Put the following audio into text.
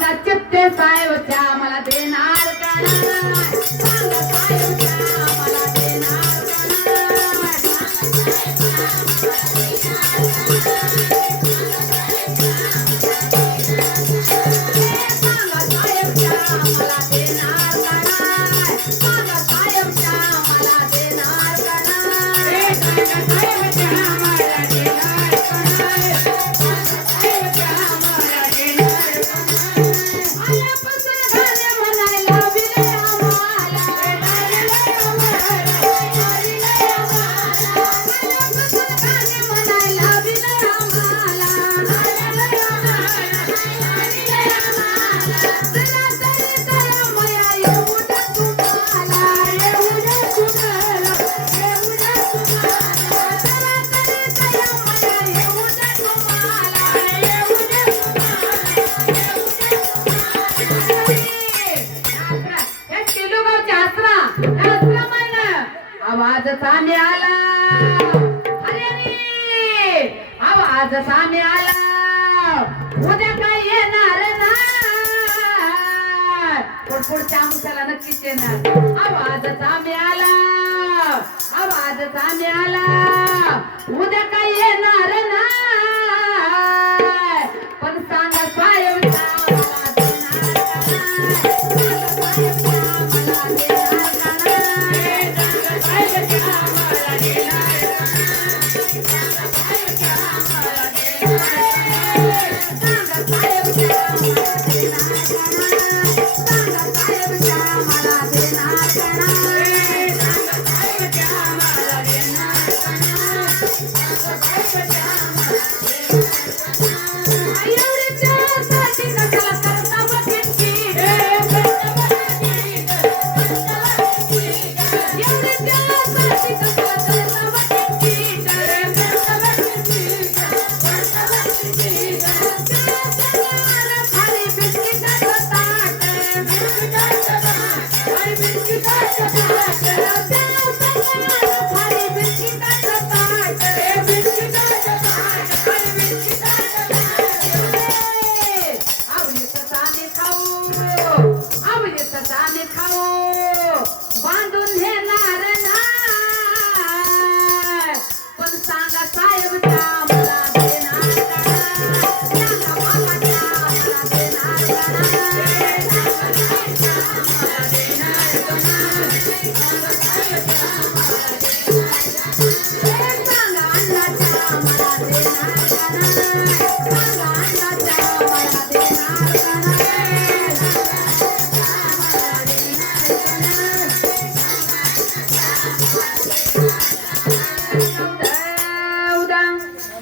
Nachate Saiba आवाज सामे आला अरे आवाज सामे आला उद्या काय येणार पुढच्या आमुसाला नक्कीच येणार. आवाज सामे आला आवाज सामे आला उद्या काय येणार